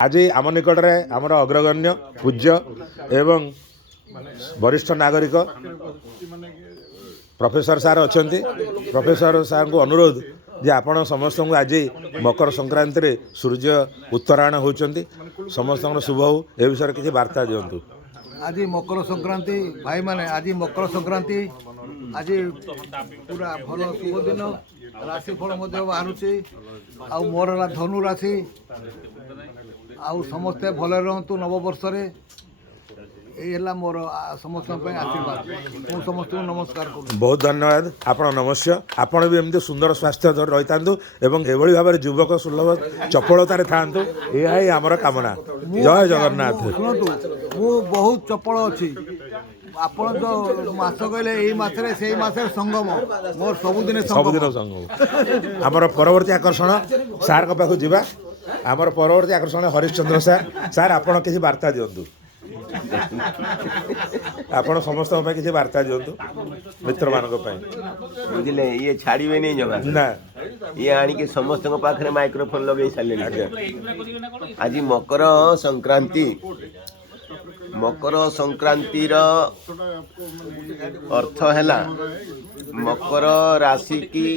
आज आम निकट में आमर अग्रगण्य पूज्य एवं वरिष्ठ नागरिक प्रोफेसर सार अच्छा प्रोफेसर सार को अनुरोध जे आपण समस्त को आज मकर संक्रांति रे सूर्य उत्तरायण होती समस्त शुभ हो ए विषय किसी वार्ता दिंतु। आज मकर संक्रांति भाई माने आज मकर संक्रांति आज पूरा भल शुभ दिन राशिफल बाहर आ मोर धनु राशि आउ समस्ते भल रहतु नववर्ष ये मोर समस्त आशीर्वाद मु समस्त नमस्कार करूँ। बहुत धन्यवाद आपण नमस्या आपण भी एमती सुंदर स्वास्थ्य रही था एवं एभली भाव में युवक सुलभ चपलतार था यह आमर कामना। जय जगन्नाथ। शुणु मु बहुत चपल अच्छी आपण जो मास कहले यही मासरे से मासरे संगम मोर सबुदिन संगम आमर परवर्ती आकर्षण सार का पाखु जीवा आमर परवर्ती आकर्षण हरिश्चंद्र सार सार आपण किसी वार्ता दिंतु आपण समस्त किसी वार्ता दिंतु मित्र मान बुझे ये छाड़े नहीं जमा ना ये आनिक समस्त पाखे माइक्रोफोन लगे सारे। आज मकर संक्रांति मकर संक्रांतिर अर्थ है मकर राशि की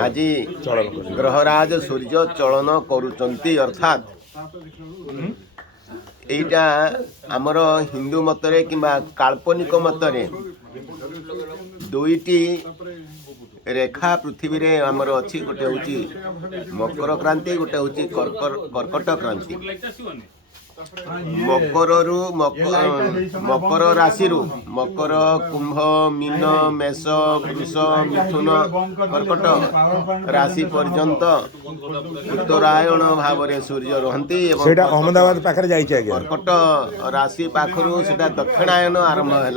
आज ग्रहराज सूर्य चलन करुचंती अर्थात एटा आमर हिंदू मतरे किंबा काल्पनिक मतरे दुईटी रेखा पृथ्वी रे आमर अच्छी गोटे हूँ मकर क्रांति गोटे हूँ कर्कट क्रांति। मकर मकर राशि मकर कुंभ मीन मेष वृष मिथुन कर्कट राशि पर्यंत उत्तरायण भाव में सूर्य रहती अहमदाबाद पाखे कर्कट राशि पाखरु सेटा दक्षिणायन आरंभ है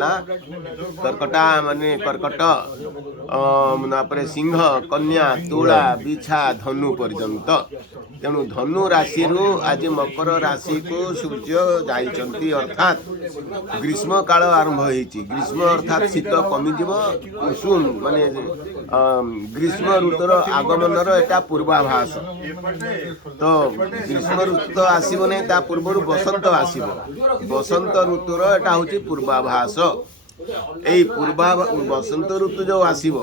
कर्कटा माने कर्कट सिंह कन्या तुला बिछा धनु पर्यंत तेणु धनु राशि आज मकर राशि को सूर्य जाइछंती अर्थात ग्रीष्म काल आरंभ होईची। ग्रीष्म अर्थात शीत कमिजिव कुसुम माने ग्रीष्म ऋतुर आगमनर एटा पूर्वाभास। तो ग्रीष्म ऋतु तो आसीबो नै ता पूर्वरु बसंत आसीबो बसंत ऋतुर एटा होची पूर्वाभास। यही बसंत ऋतु जो आसब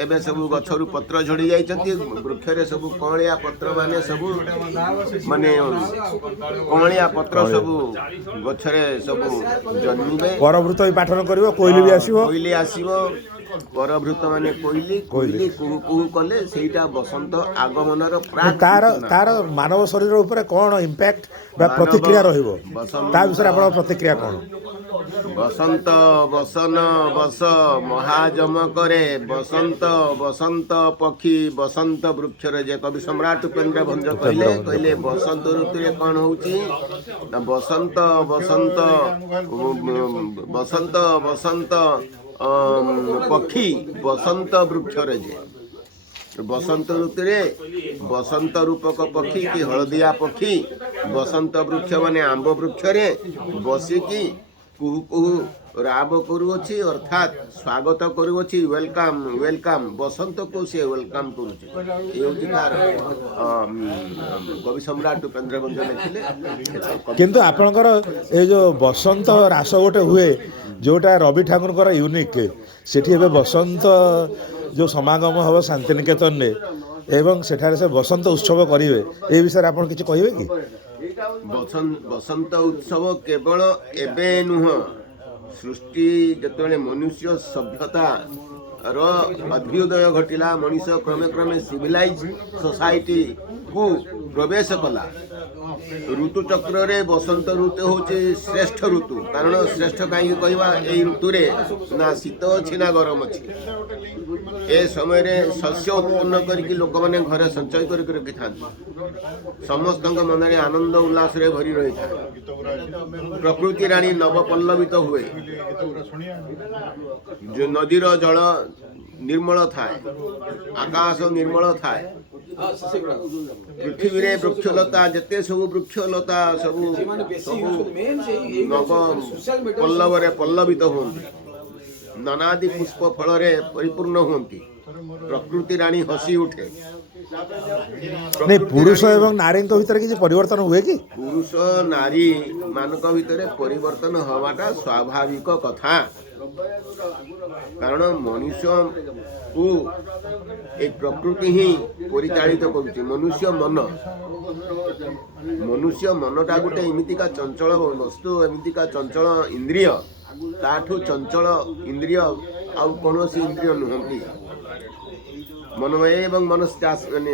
एवं सब गचर पत्र झड़ी जाइए वृक्ष सब कलिया पत्र माने सब माने कलिया पत्र सब गछरे सब जन्मे परभृत पाठन कर कोइली आसीबो परभृत माने कोइली कोइली कुहू कुहू कले सेटा बसंत आगमनर तार तार मानव शरीर ऊपर कौन इम्पैक्ट प्रतिक्रिया रहिबो ता विषय आपन प्रतिक्रिया कौन। बसंत बसन बस महाजम करे बसंत बसंत पक्षी बसंत वृक्ष जे कवि सम्राट उपेन्द्र भंज कहले कहले बसंत ऋतु कौन होची बसंत बसंत बसंत बसंत पक्षी बसंत वृक्ष जे बसंत ऋतु बसंत रूपक पक्षी कि हलदिया पक्षी बसंत वृक्ष माने आंब वृक्ष रे बसिकी कुहू कुहू राब करुअछि अर्थात स्वागत करुअछि वेलकम वेलकम बसंत को से वेलकम करुछि कवि सम्राट उपेन्द्र भंज लिखिले। किंतु आपनकर ए जो बसंत रास गोटे हुए जोटा रवि ठाकुर यूनिक सेठी एबे बसंत जो समागम हम शांतिनिकेतन ने एवं सेठारे से बसंत उत्सव करिवे ए विषय आप किछि कहिबे कि बसंत उत्सव केवल एबे नुह सृष्टि जतने मनुष्य सभ्यता अभ्युदय घटिला मनीष क्रमे क्रमे सिविलाइज सोसाइटी को प्रवेश कला ऋतु चक्र रे बसंत ऋतु होचे श्रेष्ठ ऋतु कारण श्रेष्ठ कहीं कहवा ए ऋतु रे ना शीत अच्छी ना गरम अच्छी ए समय रे शस्य उत्पन्न करके लोक मैंने घरे संचय करके रखि था समस्त मन में आनंद उल्लास रे भरी रही था प्रकृति रानी नवपल्लवित हुए जो नदीर जल निर्मल थाए आकाश निर्मल थाए पृथ्वी रे वृक्षलता जते सब वृक्षलता सब नव पल्लव रे पल्लवित होती नानादि पुष्प फल रे परिपूर्ण होती प्रकृति रानी हसी उठे ନାଇଁ ପୁରୁଷ ଏବଂ ନାରୀଙ୍କ ଭିତରେ କିଛି ପରିବର୍ତ୍ତନ ହୁଏ କି? ପୁରୁଷ ନାରୀ ମାନଙ୍କ ଭିତରେ ପରିବର୍ତ୍ତନ ହବାଟା ସ୍ୱାଭାବିକ କଥା, କାରଣ ମଣିଷକୁ ଏ ପ୍ରକୃତି ହିଁ ପରିଚାଳିତ କରୁଛି। ମନୁଷ୍ୟ ମନଟା ଗୋଟେ ଏମିତିକା ଚଞ୍ଚଳ ବସ୍ତୁ, ଏମିତିକା ଚଞ୍ଚଳ ଇନ୍ଦ୍ରିୟ, ତାଠୁ ଚଞ୍ଚଳ ଇନ୍ଦ୍ରିୟ ଆଉ କୌଣସି ଇନ୍ଦ୍ରିୟ ନୁହନ୍ତି। ମନମୟ ଏବଂ ମନସ୍ଚାସ ମାନେ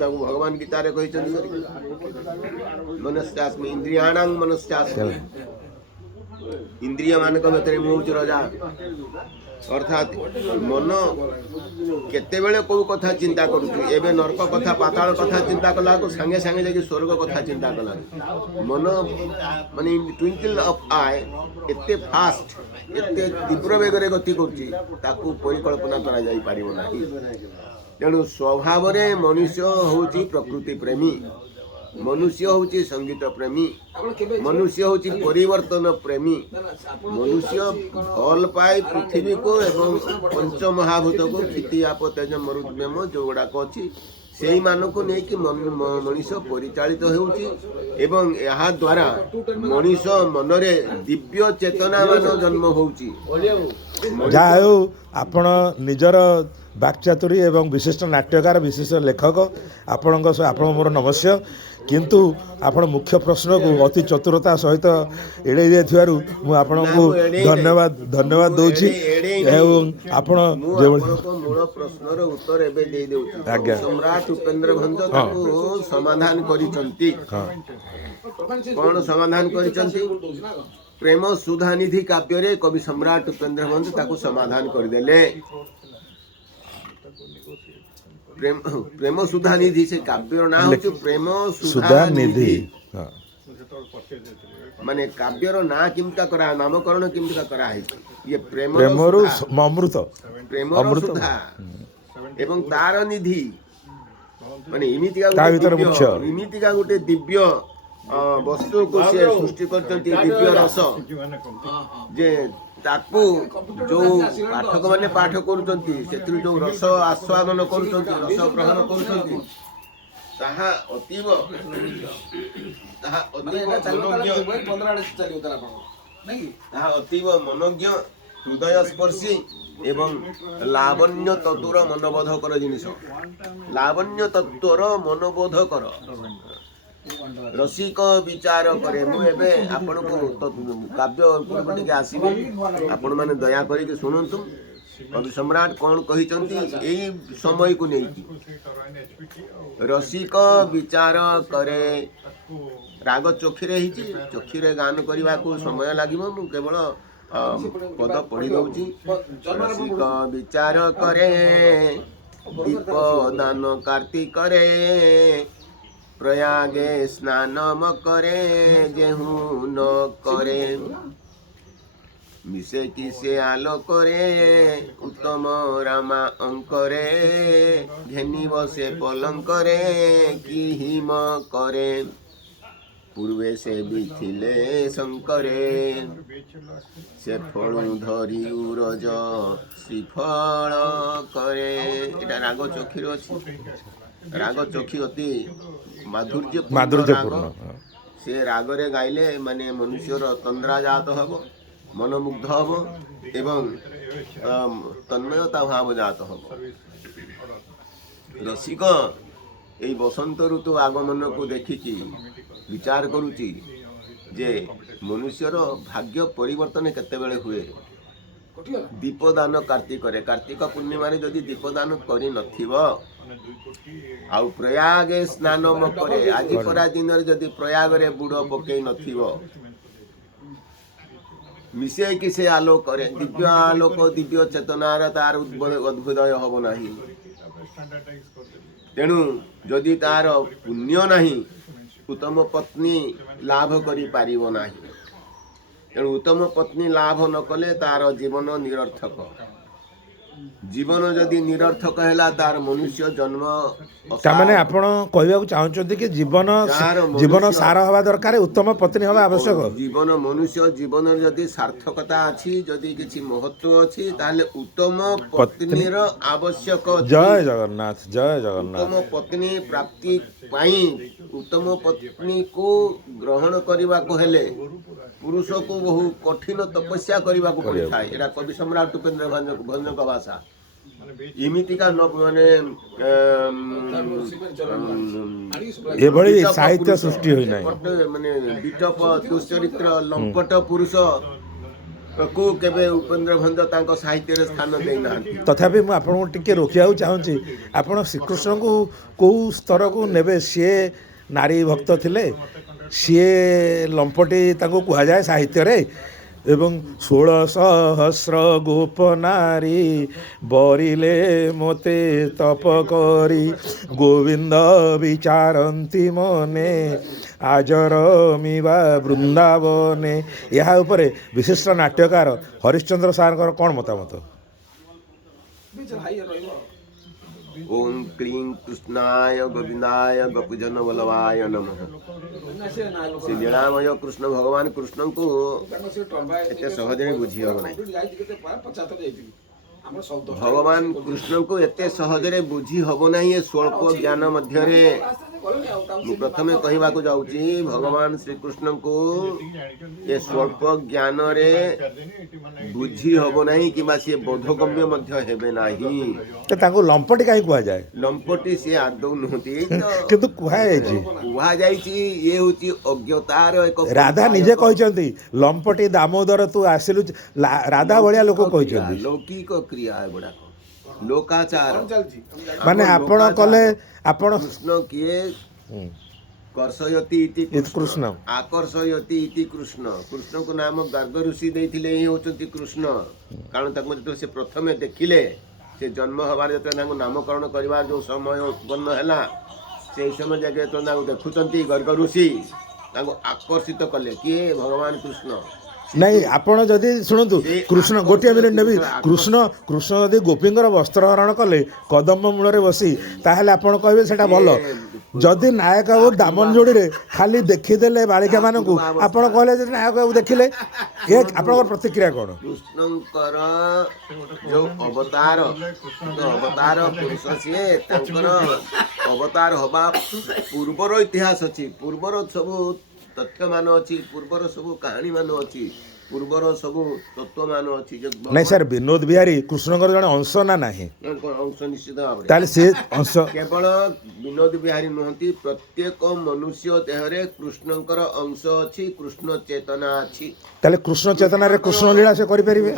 ତାକୁ ଭଗବାନ ଗୀତାରେ କହିଛନ୍ତି ମନସ୍ଚାସ୍ମି ଇନ୍ଦ୍ରିୟାଣାଂ ମନସ୍ଚାସ୍ମି, ଇନ୍ଦ୍ରିୟ ମାନଙ୍କ ଭିତରେ ମୁଁ ହେଉଛି ରଜା। ଅର୍ଥାତ୍ ମନ କେତେବେଳେ କୋଉ କଥା ଚିନ୍ତା କରୁଛି। ଏବେ ନର୍କ କଥା ପାତାଳ କଥା ଚିନ୍ତା କଲାକୁ ସାଙ୍ଗେ ସାଙ୍ଗେ ଯାଇକି ସ୍ୱର୍ଗ କଥା ଚିନ୍ତା କଲା। ମନ ମାନେ ଟ୍ୱିଙ୍କଲ ଅଫ୍ ଆଏ ଏତେ ଫାଷ୍ଟ, ଏତେ ତୀବ୍ର ବେଗରେ ଗତି କରୁଛି, ତାକୁ ପରିକଳ୍ପନା କରାଯାଇପାରିବ ନାହିଁ। ତେଣୁ ସ୍ୱଭାବରେ ମନୁଷ୍ୟ ହେଉଛି ପ୍ରକୃତି ପ୍ରେମୀ, ମନୁଷ୍ୟ ହେଉଛି ସଙ୍ଗୀତ ପ୍ରେମୀ, ମନୁଷ୍ୟ ହେଉଛି ପରିବର୍ତ୍ତନ ପ୍ରେମୀ। ମନୁଷ୍ୟ ଭଲ ପାଏ ପୃଥିବୀକୁ ଏବଂ ପଞ୍ଚମହାଭୂତକୁ, କ୍ଷିତି ଆପ୍ ତେଜ ମରୁଦ୍ଗମ ଯେଉଁଗୁଡ଼ାକ ଅଛି ସେଇମାନଙ୍କୁ ନେଇକି ମଣିଷ ପରିଚାଳିତ ହେଉଛି। ଏବଂ ଏହା ଦ୍ୱାରା ମଣିଷ ମନରେ ଦିବ୍ୟ ଚେତନାମାନ ଜନ୍ମ ହେଉଛି। ଯାହା ହେଉ ଆପଣ ନିଜର ବାକ୍ଚାତୁରୀ ଏବଂ ବିଶିଷ୍ଟ ନାଟ୍ୟକାର, ବିଶିଷ୍ଟ ଲେଖକ, ଆପଣଙ୍କ ମୋର ନମସ୍ୟ। କିନ୍ତୁ ଆପଣ ମୁଖ୍ୟ ପ୍ରଶ୍ନକୁ ଅତି ଚତୁରତା ସହିତ ଏଡ଼େଇ ଦେଇଥିବାରୁ ମୁଁ ଆପଣଙ୍କୁ ଧନ୍ୟବାଦ ଦେଉଛି। ଏବଂ ଆପଣ ଯେଭଳି ମୂଳ ପ୍ରଶ୍ନର ଉତ୍ତର ଏବେ ଦେଇଦେଉଛି। ଆଜ୍ଞା। ସମ୍ରାଟ ଉପେନ୍ଦ୍ର ଭଞ୍ଜ ତାକୁ ସମାଧାନ କରିଛନ୍ତି। କଣ ସମାଧାନ କରିଛନ୍ତି? ପ୍ରେମ ସୁଧାନିଧି କାବ୍ୟରେ କବି ସମ୍ରାଟ ଉପେନ୍ଦ୍ର ଭଞ୍ଜ ତାକୁ ସମାଧାନ କରିଦେଲେ। ପ୍ରେମ ସୁଧାନିଧି, ସେ କାବ୍ୟର ନାଁ ହେଉଛି ପ୍ରେମ ସୁଧାନିଧି। ମାନେ କାବ୍ୟର ନାଁ କେମିତା କରା, ନାମକରଣ କେମିତା କରାହେଇଛି? ଇଏ ପ୍ରେମରୁ ଅମୃତ, ପ୍ରେମର ସୁଧା ଏବଂ ତାର ନିଧି, ମାନେ ଏମିତିକା ଗୋଟେ ଦିବ୍ୟ ବସ୍ତୁକୁ ସେ ସୃଷ୍ଟି କରିଛନ୍ତି, ଦିବ୍ୟ ରସ, ଯେ ତାକୁ ଯୋଉ ପାଠକ ମାନେ ପାଠ କରୁଛନ୍ତି, ସେଥିରୁ ଯୋଉ ରସ ଆସ୍ୱାଦନ କରୁଛନ୍ତି, ରସ ଗ୍ରହଣ କରୁଛନ୍ତି, ତାହା ଅତୀବ ମନୋଜ୍ଞ, ହୃଦୟ ସ୍ପର୍ଶୀ ଏବଂ ଲାବଣ୍ୟ ତତ୍ତ୍ୱର ମନବୋଧକର ଜିନିଷ। ଲାବଣ୍ୟ ତତ୍ତ୍ୱର ମନବୋଧକର ରସିକ ବିଚାର କରେ। ମୁଁ ଏବେ ଆପଣଙ୍କୁ କାବ୍ୟ ଉପରକୁ ଟିକେ ଆସିବି, ଆପଣମାନେ ଦୟା କରିକି ଶୁଣନ୍ତୁ। କବି ସମ୍ରାଟ କଣ କହିଛନ୍ତି ଏଇ ସମୟକୁ ନେଇକି? ରସିକ ବିଚାର କରେ, ରାଗ ଚୋଖିରେ ହେଇଛି, ଚୋଖିରେ ଗାନ କରିବାକୁ ସମୟ ଲାଗିବ, ମୁଁ କେବଳ ପଦ ପଢି ଦଉଛି। ରସିକ ବିଚାର କରେ, ଦୀପ ଦାନ କାର୍ତ୍ତିକରେ, ପ୍ରୟାଗେ ସ୍ନାନ ମକରେ, ଯେହୁ ନ କରେ ମିଶେ କି ସେ ଆଲୋକରେ, ଉତ୍ତମ ରାମା ଅଙ୍କରେ, ଘେନିବ ସେ ପଲଙ୍କରେ, କି ହିମ କରେ, ପୂର୍ବେ ସେ ବି ଥିଲେ ଶଙ୍କରେ, ସେ ଫଳୁ ଧରି ଉରଜ ଶ୍ରୀଫଳ କରେ। ଏଟା ରାଗ ଚୋଖିରେ ଅଛି। ରାଗ ଚୋଖି ଅତି ମାଧୁର୍ଯ୍ୟପୂର୍ଣ୍ଣ। ସେ ରାଗରେ ଗାଇଲେ ମାନେ ମନୁଷ୍ୟର ତନ୍ଦ୍ରାଜାତ ହବ, ମନମୁଗ୍ଧ ହବ ଏବଂ ତନ୍ମୟତା ଭାବ ଜାତ ହବ। ରସିକ ଏଇ ବସନ୍ତ ଋତୁ ଆଗମନକୁ ଦେଖିକି ବିଚାର କରୁଛି ଯେ ମନୁଷ୍ୟର ଭାଗ୍ୟ ପରିବର୍ତ୍ତନ କେତେବେଳେ ହୁଏ। ଦୀପଦାନ କାର୍ତ୍ତିକରେ, କାର୍ତ୍ତିକ ପୂର୍ଣ୍ଣିମାରେ ଯଦି ଦୀପଦାନ କରିନଥିବ, ଆଉ ପ୍ରୟାଗେ ସ୍ନାନ ମକରେ, ଆଜି ପରା ଦିନରେ ଯଦି ପ୍ରୟାଗରେ ବୁଡ଼ ପକେଇ ନଥିବ, ମିଶେଇକି ସେ ଆଲୋକରେ, ଦିବ୍ୟ ଆଲୋକ, ଦିବ୍ୟ ଚେତନାର ତାର ଉଦ୍ଭୁଦୟ ହବ ନାହିଁ। ତେଣୁ ଯଦି ତାର ପୁଣ୍ୟ ନାହିଁ, ଉତ୍ତମ ପତ୍ନୀ ଲାଭ କରିପାରିବ ନାହିଁ। ତେଣୁ ଉତ୍ତମ ପତ୍ନୀ ଲାଭ ନ କଲେ ତାର ଜୀବନ ନିରର୍ଥକ। ଜୀବନ ଯଦି ନିରର୍ଥକ ହେଲା ତାର ମନୁଷ୍ୟ ଜନ୍ମ ତାମାନେ ଆପଣ କହିବାକୁ ଚାହୁଁଛନ୍ତି କି ଜୀବନ ଯାହାର ଜୀବନ ମନୁଷ୍ୟ- ସାର ହେବା ଦରକାର, ଉତ୍ତମ ପତ୍ନୀ ହେବା ଆବଶ୍ୟକ। ଜୀବନ ମନୁଷ୍ୟ ଜୀବନରେ ଯଦି ସାର୍ଥକତା ଅଛି, ଯଦି କିଛି ମହତ୍ଵ ଅଛି, ତାହେଲେ ଉତ୍ତମ ପତ୍ନୀର ଆବଶ୍ୟକ ଅଛି। ଜୟ ଜଗନ୍ନାଥ, ଜୟ ଜଗନ୍ନାଥ। ଉତ୍ତମ ପତ୍ନୀ ପ୍ରାପ୍ତି ପାଇଁ ଉତ୍ତମ ପତ୍ନୀକୁ ଗ୍ରହଣ କରିବାକୁ ହେଲେ ପୁରୁଷକୁ ବହୁ କଠିନ ତପସ୍ୟା କରିବାକୁ ପଡ଼ିଥାଏ। ଏଇଟା କବି ସମ୍ରାଟ ଉପେନ୍ଦ୍ର ଭଞ୍ଜଙ୍କ ଭାଷା। ଏମିତିକା ମାନେ ଏଭଳି ବିଟପ ସାହିତ୍ୟ ପୁରୁଷ, ସୃଷ୍ଟି ହୋଇନାହିଁ। ମାନେ ବିଟପ ଦୁଶ୍ଚରିତ୍ର ଲମ୍ପଟ ପୁରୁଷ କୁ କେବେ ଉପେନ୍ଦ୍ର ଭଞ୍ଜ ତାଙ୍କ ସାହିତ୍ୟରେ ସ୍ଥାନ ଦେଇନାହାନ୍ତି। ତଥାପି ମୁଁ ଆପଣଙ୍କୁ ଟିକେ ରୋକିବାକୁ ଚାହୁଁଛି, ଆପଣ ଶ୍ରୀକୃଷ୍ଣଙ୍କୁ କେଉଁ ସ୍ତରକୁ ନେବେ? ସିଏ ନାରୀ ଭକ୍ତ ଥିଲେ, ସିଏ ଲମ୍ପଟି ତାଙ୍କୁ କୁହାଯାଏ ସାହିତ୍ୟରେ, ଏବଂ 16,000 ଗୋପ ନାରୀ ବରିଲେ ମୋତେ ତପ କରି ଗୋବିନ୍ଦ ବିଚାରନ୍ତି ମନେ ଆଜର ମିବା ବୃନ୍ଦାବନେ। ଏହା ଉପରେ ବିଶିଷ୍ଟ ନାଟ୍ୟକାର ହରିଶ୍ଚନ୍ଦ୍ର ସାରଙ୍କର କ'ଣ ମତାମତ? ଓಂ କ୍ଲିଂ କୃଷ୍ଣାୟ ଗୋବିନ୍ଦାୟ ଗୋପୀଜନ ବଲ୍ଲଭାୟ ନମଃ। ସେ ଲୀଳାମୟ କୃଷ୍ଣ ଭଗବାନ କୃଷ୍ଣଙ୍କୁ ଏତେ ସହଜରେ ବୁଝି ହେବ ନାହିଁ। ଭଗବାନ କୃଷ୍ଣଙ୍କୁ ଏତେ ସହଜରେ ବୁଝି ହେବ ନାହିଁ। ଏ ସ୍ୱଳ୍ପ ଜ୍ଞାନ ମଧ୍ୟରେ ମୁଁ ପ୍ରଥମେ କହିବାକୁ ଯାଉଛି, ଭଗବାନ ଶ୍ରୀକୃଷ୍ଣଙ୍କୁ ଏ ସ୍ୱଳ୍ପ ଜ୍ଞାନରେ ବୁଝି ହେବ ନାହିଁ କିମ୍ବା ସିଏ ବୋଧଗମ୍ୟ ମଧ୍ୟ ହେବେ ନାହିଁ। ତ ତାଙ୍କୁ ଲମ୍ପଟି କାହିଁ କୁହାଯାଏ? ଲମ୍ପଟି ସିଏ ଆଦୌ ନୁହନ୍ତି। କିନ୍ତୁ କୁହାଯାଇଛି, କୁହାଯାଇଛି ଇଏ ହେଉଛି ଅଜ୍ଞତାର ଏକ ରାଧା ନିଜେ କହିଛନ୍ତି ଲମ୍ପଟି ଦାମୋଦର ତୁ ଆସିଲୁ। ରାଧା ଭଳିଆ ଲୋକ କହିଛନ୍ତି। ଲୌକିକ କ୍ରିୟା ଏଗୁଡାକ ଲୋକାଚାର। ମାନେ ଆମ ଆପଣ ଲୋକାଚାର। କଲେ ଆପଣ କୃଷ୍ଣ କିଏ? କର୍ଷୟତି ଇତି କୃଷ୍ଣ। ଆକର୍ଷୟତି ଇତି କୃଷ୍ଣ। କୃଷ୍ଣଙ୍କୁ ନାମ ଗାର୍ଗ ଋଷି ଦେଇଥିଲେ, ହିଁ ହେଉଛନ୍ତି କୃଷ୍ଣ। କାରଣ ତାଙ୍କୁ ଯେତେବେଳେ ସେ ପ୍ରଥମେ ଦେଖିଲେ, ସେ ଜନ୍ମ ହେବାର ଯେତେବେଳେ ତାଙ୍କୁ ନାମକରଣ କରିବାର ଯେଉଁ ସମୟ ଉତ୍ପନ୍ନ ହେଲା, ସେହି ସମୟ ଯାକେ ଯେତେବେଳେ ତାଙ୍କୁ ଦେଖୁଛନ୍ତି ଗାର୍ଗ ଋଷି, ତାଙ୍କୁ ଆକର୍ଷିତ କଲେ। କିଏ? ଭଗବାନ କୃଷ୍ଣ। ନାଇଁ, ଆପଣ ଯଦି ଶୁଣନ୍ତୁ, କୃଷ୍ଣ ଗୋଟିଏ ମିନିଟ୍ ନେବି। କୃଷ୍ଣ ଯଦି ଗୋପୀଙ୍କର ବସ୍ତ୍ରହରଣ କଲେ କଦମ୍ବ ମୂଳରେ ବସି, ତାହେଲେ ଆପଣ କହିବେ ସେଟା ଭଲ। ଯଦି ନାୟକ ବାବୁ ଦାମନ ଯୋଡ଼ିରେ ଖାଲି ଦେଖିଦେଲେ ବାଳିକାମାନଙ୍କୁ, ଆପଣ କହିଲେ ଯେ ନାୟକ ବାବୁ ଦେଖିଲେ, ଏ ଆପଣଙ୍କର ପ୍ରତିକ୍ରିୟା କ'ଣ? କୃଷ୍ଣଙ୍କର ଯୋଉ ଅବତାର ପୁରୁଷ, ସିଏ ତାଙ୍କର ଅବତାର ହବା ପୂର୍ବର ଇତିହାସ ଅଛି, ପୂର୍ବର ସବୁ ତଥ୍ୟ ମାନ ଅଛି, ପୂର୍ବର ସବୁ କାହାଣୀ ମାନ ଅଛି, ପୂର୍ବର ସବୁ ତତ୍ଵ ମାନ ଅଛି। ନାଇଁ ସାର୍, ବିନୋଦ ବିହାରୀ କୃଷ୍ଣଙ୍କର ଜଣେ ଅଂଶ ନା ନାହିଁ? ଅଂଶ ନିଶ୍ଚିତ ଭାବରେ। ତାହେଲେ ସେ ଅଂଶ କେବଳ ବିନୋଦ ବିହାରୀ ନୁହନ୍ତି, ପ୍ରତ୍ୟେକ ମନୁଷ୍ୟ ଦେହରେ କୃଷ୍ଣଙ୍କର ଅଂଶ ଅଛି, କୃଷ୍ଣ ଚେତନା ଅଛି। ତାହେଲେ କୃଷ୍ଣ ଚେତନାରେ କୃଷ୍ଣ ଲୀଳା ସେ କରିପାରିବେ?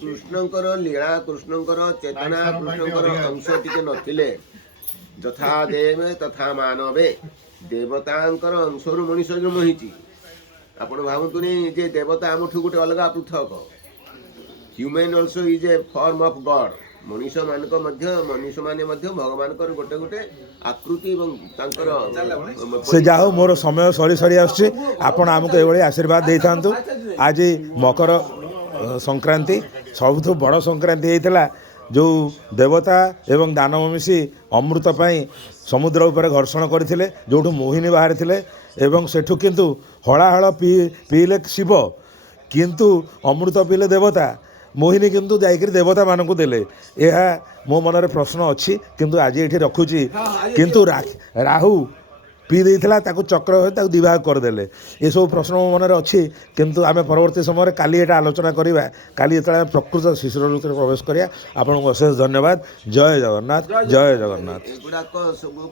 କୃଷ୍ଣଙ୍କର ଲୀଳା, କୃଷ୍ଣଙ୍କର ଚେତନା, କୃଷ୍ଣଙ୍କର ଅଂଶ ଟିକେ ନଥିଲେ, ଯଥା ଦେବେ ତଥା ମାନବେ, ଦେବତାଙ୍କର ଅଂଶରୁ ମଣିଷ ଜନ୍ମ ହେଇଛି। ଆପଣ ଭାବନ୍ତୁନି ଯେ ଦେବତା ଆମଠୁ ଗୋଟେ ଅଲଗା ପୃଥକ। Human also is a form of God. ମନୁଷ୍ୟମାନେ ମଧ୍ୟ ଭଗବାନଙ୍କର ଗୋଟେ ଗୋଟେ ଆକୃତି ଏବଂ ତାଙ୍କର ସେ ଯାହା ହଉ, ମୋର ସମୟ ସରି ଆସୁଛି। ଆପଣ ଆମକୁ ଏଭଳି ଆଶୀର୍ବାଦ ଦେଇଥାନ୍ତୁ। ଆଜି ମକର ସଂକ୍ରାନ୍ତି, ସବୁଠୁ ବଡ଼ ସଂକ୍ରାନ୍ତି ହେଇଥିଲା, ଯେଉଁ ଦେବତା ଏବଂ ଦାନବ ମିଶି ଅମୃତ ପାଇଁ ସମୁଦ୍ର ଉପରେ ଘର୍ଷଣ କରିଥିଲେ, ଯେଉଁଠୁ ମୋହିନୀ ବାହାରିଥିଲେ, ଏବଂ ସେଠୁ କିନ୍ତୁ ହଳାହଳ ପିଇଲେ ଶିବ, କିନ୍ତୁ ଅମୃତ ପିଇଲେ ଦେବତା। ମୋହିନୀ କିନ୍ତୁ ଯାଇକରି ଦେବତାମାନଙ୍କୁ ଦେଲେ। ଏହା ମୋ ମନରେ ପ୍ରଶ୍ନ ଅଛି, କିନ୍ତୁ ଆଜି ଏଠି ରଖୁଛି। କିନ୍ତୁ ରାହୁ ପିଇ ଦେଇଥିଲା, ତାକୁ ଚକ୍ର ହୋଇ ତାକୁ ଦିବାହ କରିଦେଲେ। ଏସବୁ ପ୍ରଶ୍ନ ମୋ ମନରେ ଅଛି, କିନ୍ତୁ ଆମେ ପରବର୍ତ୍ତୀ ସମୟରେ କାଲି ଏଇଟା ଆଲୋଚନା କରିବା। କାଲି ଯେତେବେଳେ ଆମେ ପ୍ରକୃତ ଶିଶୁର ଋତୁରେ ପ୍ରବେଶ କରିବା। ଆପଣଙ୍କୁ ଅଶେଷ ଧନ୍ୟବାଦ। ଜୟ ଜଗନ୍ନାଥ, ଜୟ ଜଗନ୍ନାଥ। ଏଗୁଡାକ ସବୁ